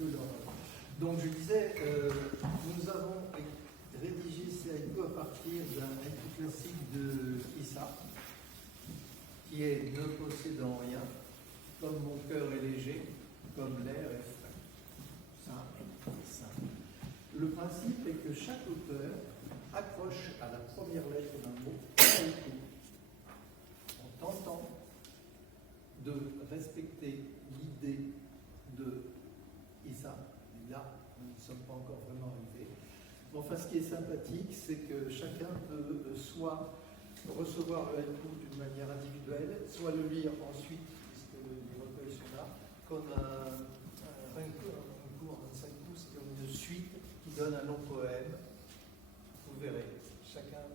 peu l'horreur. Donc je disais, nous avons rédigé Sérico à partir d'un écrit classique de Issa, qui est ne possédant rien, comme mon cœur est léger, comme l'air est frais. Simple, simple. Le principe est que chaque auteur accroche à la première lettre d'un mot en tentant de respecter l'idée de Issa. Là, nous ne sommes pas encore vraiment arrivés. Mais enfin, ce qui est sympathique, c'est que chacun peut soit recevoir le haïku d'une manière individuelle, soit le lire ensuite, puisque les recueils sont là, comme un cours en 25 pouces, comme une suite qui donne un long poème. Vous verrez, chacun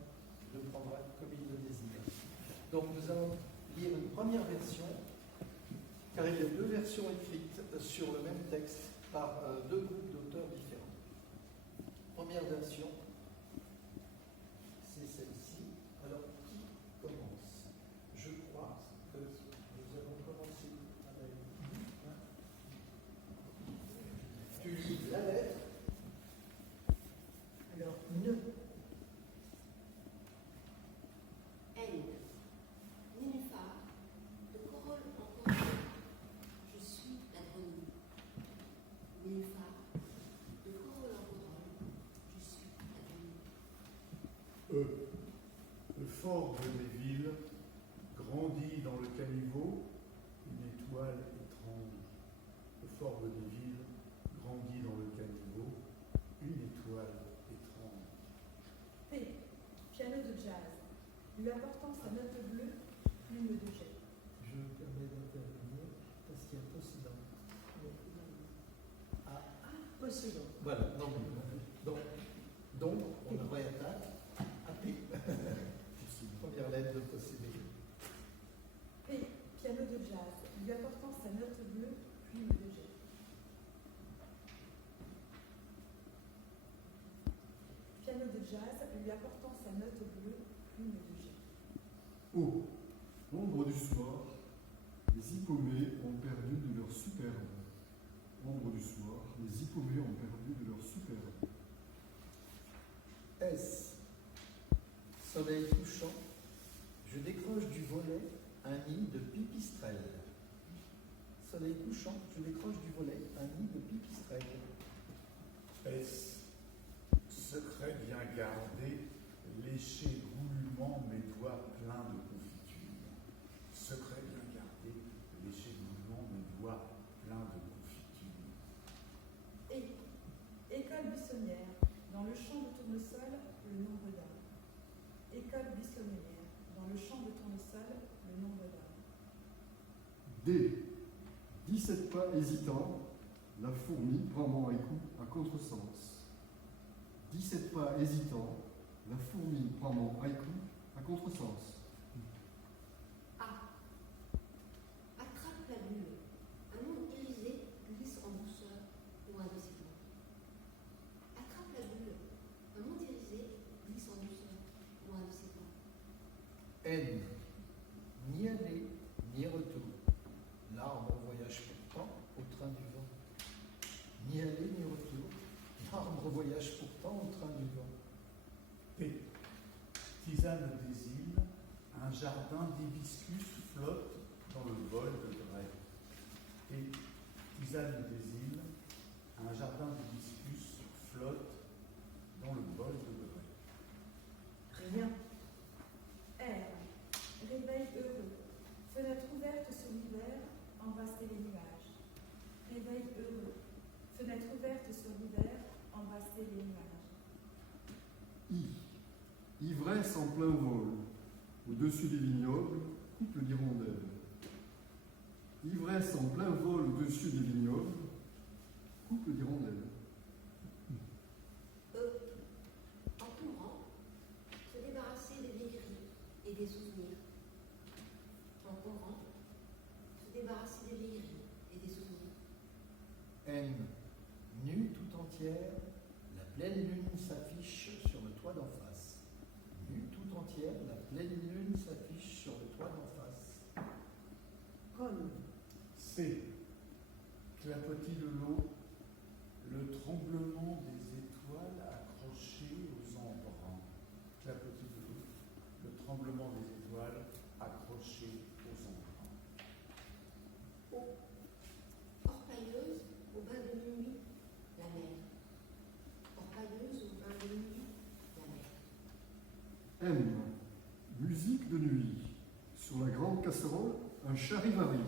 le prendra comme il le désire. Donc nous allons lire une première version, car il y a deux versions écrites sur le même texte par deux groupes d'auteurs différents. Première version, c'est celle-ci. Alors, qui commence? Je crois que nous avons commencé avec... Tu lis la lettre. Alors, ne. N. Nénuphar, de Corolle en Corolle, je suis la grenouille. Nénuphar, de Corolle en Corolle, je suis la grenouille. Le fort de mes villes grandit dans le caniveau une étoile étrange. Le fort de mes villes grandit dans le caniveau une étoile étrange. P. Piano de jazz. Lui apportant sa note bleue, plume de jet. Je me permets d'intervenir parce qu'il y a Poséidon. Ah, Poséidon. voilà. Donc, on réattaque à P. Première lettre de Poséidon. P. Piano de jazz. Lui apportant sa note bleue, plume de jet. Piano de jazz. Lui apportant sa note bleue, plume de jet. Oh, ombre du soir, les hippomées ont perdu de leur superbe. Ombre du soir, les hippomées ont perdu de leur superbe. S. Soleil couchant, je décroche du volet un nid de pipistrelle. Soleil couchant, je décroche du volet un nid de pipistrelle. S. Secret bien gardé, lécher goulûment mes doigts pleins de confiture. Secret bien gardé, lécher goulûment mes doigts pleins de confiture. Et. École buissonnière. Dans le champ de tournesol, le nombre d'âmes. École buissonnière. Dans le champ de tournesol, le nombre d'âmes. D. 17 pas hésitants, la fourmi prend mon haïku à contresens. 17 pas hésitants, la fourmi prend mon haïku à contresens. A. Attrape la bulle. Un monde irisé glisse en douceur ou indécisement. Attrape la bulle. Un monde irisé glisse en douceur ou indécisement. N. Ni aller, ni retour. L'arbre voyage pourtant au train du vent. Ni aller, ni retour. L'arbre voyage pourtant au train du vent. P. Tisane des îles, un jardin d'hibiscus flotte dans le bol de grès. P. Tisane des îles, un jardin d'hibiscus flotte dans le bol de grès. Rien. R. Réveil heureux. Fenêtre ouverte sur l'hiver, embrasser les nuages. Réveil heureux. Fenêtre ouverte sur l'hiver, embrasser les nuages. I. Ivresse en plein vol, au-dessus des vignobles, couple d'hirondelles. Ivresse en plein vol au-dessus des vignobles, couple d'hirondelles. Encombrant, se débarrasser des vieilleries et des souvenirs. Encombrant, se débarrasser des vieilleries et des souvenirs. N. Nue tout entière, la pleine lune s'affiche sur le toit d'en face. Nue tout entière, la pleine lune s'affiche sur le toit d'en face. Comme. C. Clapotis de l'eau, voile accroché aux embruns. Orpailleuse au bain de minuit, la mer. Orpailleuse au bain de minuit, la mer. M. Musique de nuit. Sur la grande casserole, un charivari.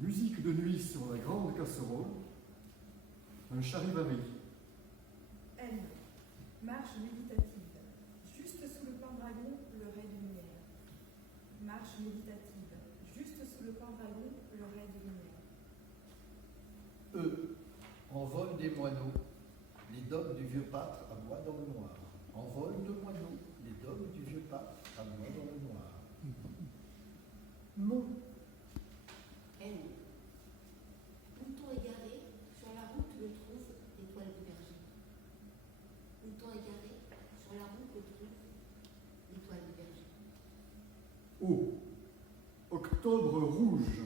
Musique de nuit sur la grande casserole, un charivari. N. Marche méditative. Juste sous le pendragon, le ray de lumière. Marche méditative. Juste sous le pendragon, le ray de lumière. E. En vol des moineaux, les dogues du vieux pâtre à moi dans le noir. En vol de moineaux, les dogues du vieux pâtre à moi dans le noir. Mont. N. Mouton égaré, sur la route le trouve l'étoile du berger. Mouton égaré, sur la route le trouve l'étoile du berger. O. Octobre rouge.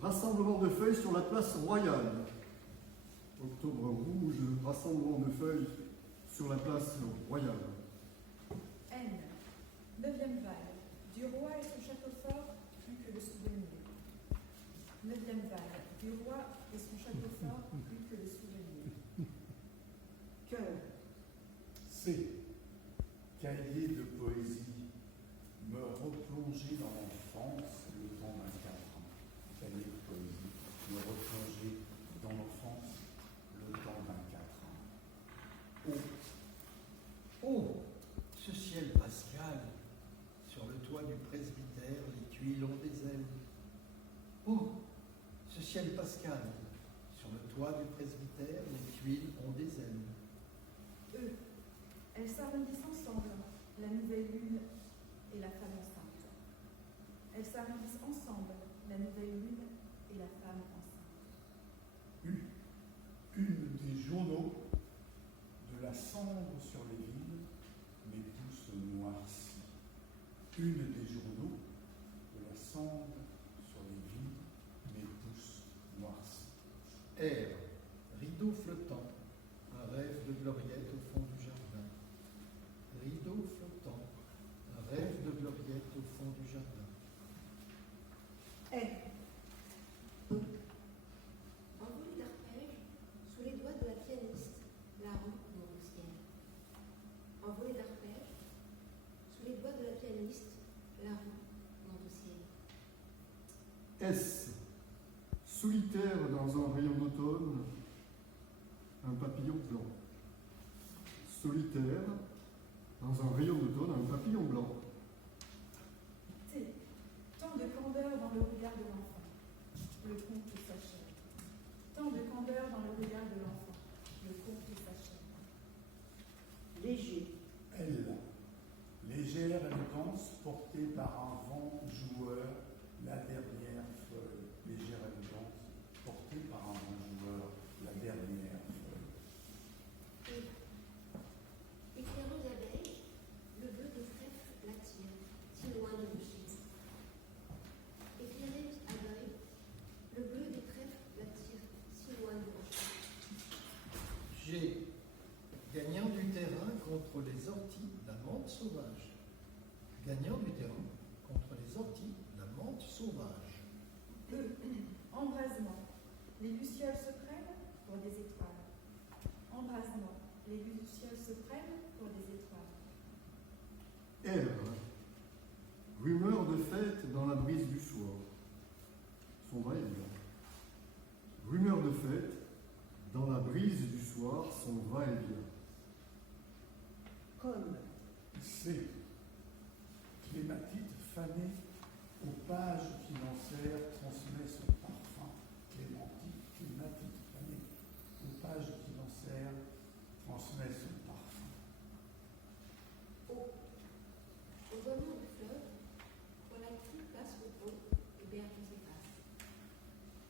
Rassemblement de feuilles sur la place royale. Octobre rouge, rassemblement de feuilles sur la place royale. N. Neuvième vague. Du roi et son château fort, plus que le souvenir. Neuvième vague. Du roi et son château fort, plus que le souvenir. Cœur. C. Cahier de poésie. Me replonger dans l'enfance le temps d'un 4 ans. Cahier de poésie. Me replonger dans l'enfance le temps d'un 4 ans. Oh, ce ciel pascal, sur le toit du presbytère, les tuiles ont des ailes. Oh, ce ciel pascal, sur le toit du presbytère, les tuiles ont des ailes. E. Elles s'arrondissent ensemble, la nouvelle lune et la femme enceinte. Elles s'arrondissent ensemble, la nouvelle lune et la femme enceinte. U. Une des journaux, de la cendre sur les villes, mes pouces noircis. Une des journaux, de la cendre sur les villes, mes pouces noircis. R. Rideau flottant, un rêve de gloriette au fond du jardin. Rideau flottant, un rêve de gloriette au fond du jardin. Envolée d'arpèges, sous les doigts de la pianiste, la roue dans le ciel. Envolée d'arpèges, sous les doigts de la pianiste, la roue dans le ciel. S. Solitaire dans un rayon d'automne, un papillon blanc. Solitaire dans un rayon d'automne, un papillon blanc. T. Tant de candeur dans le regard de l'enfant. Le conte s'achève. Tant de candeur dans le regard de l'enfant. Le conte s'achève. Léger. Elle, légère élégance portée par un vent joueur, la dernière feuille. Légère élégance portée par un vent joueur, la dernière feuille. Éclaireuse abeille, le bleu de trèfle l'attire, si loin de rocher. Éclaireuse abeille, le bleu des trèfles l'attire, si loin de rocher. G. Gagnant du terrain contre les orties, la menthe sauvage. Gagnant du terrain contre les orties, la menthe sauvage. Embrasement. Les lucioles se prennent pour des étoiles. Embrasement. Les lucioles se prennent pour des étoiles. R. Rumeur de fête dans la brise du soir. Son va-et-vient. Rumeur de fête dans la brise du soir, son va-et-vient. Comme. C. Clématite fanée aux pages financières transmet son parfum. Clématite fanée aux pages financières transmet son parfum. Au volant du fleuve, quand la crue passe au pont, et berge s'efface.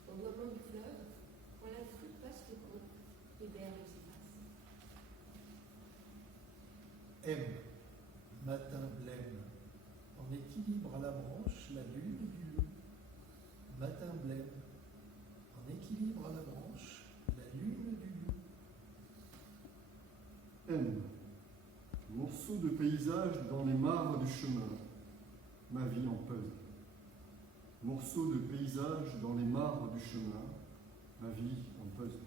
Au volant du fleuve, quand la crue passe au pont, et berge s'efface. M. Matin blême. En équilibre à la branche, la lune du loup. Matin blême. En équilibre à la branche, la lune du loup. M. Morceau de paysage dans les mares du chemin. ma vie en puzzle. Morceau de paysage dans les marbres du chemin, ma vie en puzzle.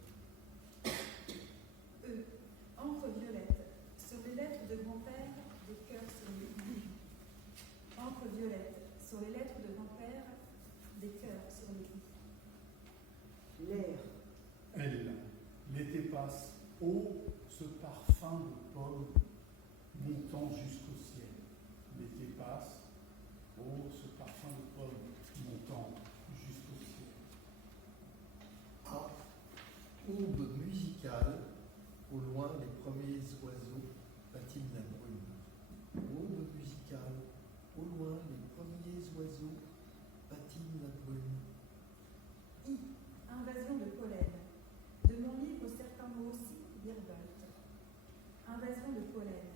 Encre violette, sur les lettres de grand-père, des cœurs sur les livres. Encre violette, sur les lettres de grand-père, des cœurs sur les livres. L'air. Elle, l'été passe, ô ce parfum de pomme montant jusqu'au ciel. L'été passe, ô ce parfum de pomme montant jusqu'au ciel. A. Aube musicale, au loin les premiers oiseaux patinent la brume. Aube musicale, au loin les premiers oiseaux patinent la brume. I. Invasion de pollen. De mon livre certains mots aussi virevoltent. Invasion de pollen.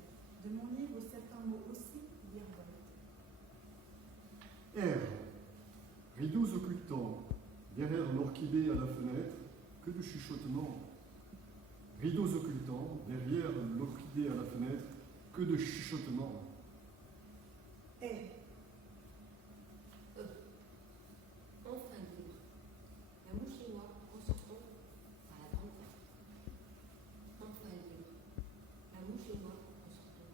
De mon livre certains mots aussi virevoltent. R. Rideaux occultants, derrière l'orchidée à la fenêtre, que de chuchotements. Rideaux occultants, derrière l'orchidée à la fenêtre, que de chuchotements. Est. Enfin libre. La mouche et moi en sortons à la grande porte. Enfin libre. La mouche et moi en sortons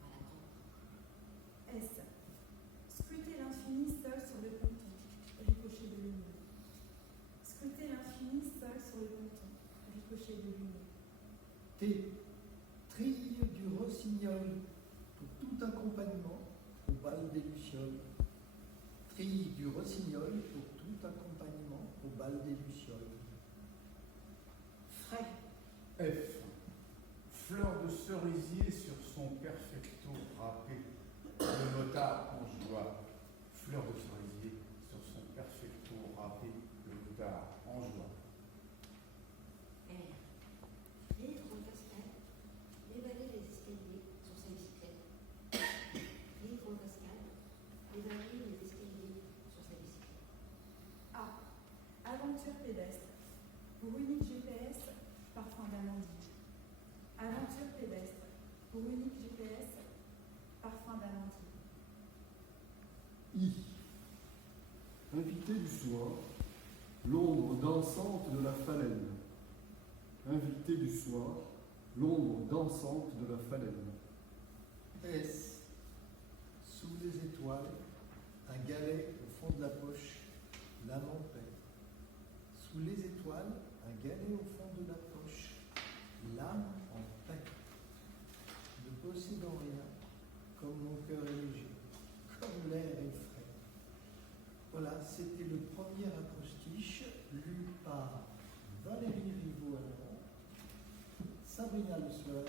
à la grande porte. S. Scruter l'infini seul sur le ponton, ricochet de lumière. Scruter l'infini seul sur le ponton, ricochet de lumière. T. Trille du rossignol pour tout accompagnement au bal des lucioles. Trille du rossignol pour tout accompagnement au bal des lucioles. Frais. F. Fleur de cerisier sur son perfecto râpé. Le motard en joie. Fleur de cerisier sur son perfecto râpé. Le motard en joie. R. Rire en cascade. Dévaler les escaliers sur sa bicyclette. Rire en cascade. Dévaler les escaliers sur sa bicyclette. A. Aventure pédestre. Pour unique GPS, parfum d'amandine. Aventure pédestre. Pour unique GPS, parfum d'amandine. I. Invité du soir, l'ombre dansante de la phalène. Invité du soir, l'ombre dansante de la phalène. S. Sous les étoiles, un galet au fond de la poche, l'âme en paix. Sous les étoiles, un galet au fond de la poche, l'âme en paix. Ne possédant rien, comme mon cœur est léger, comme l'air est frais. Voilà, c'était le premier acrostiche lu par Valérie Rivaud-Allemand, Sabrina Le Sueur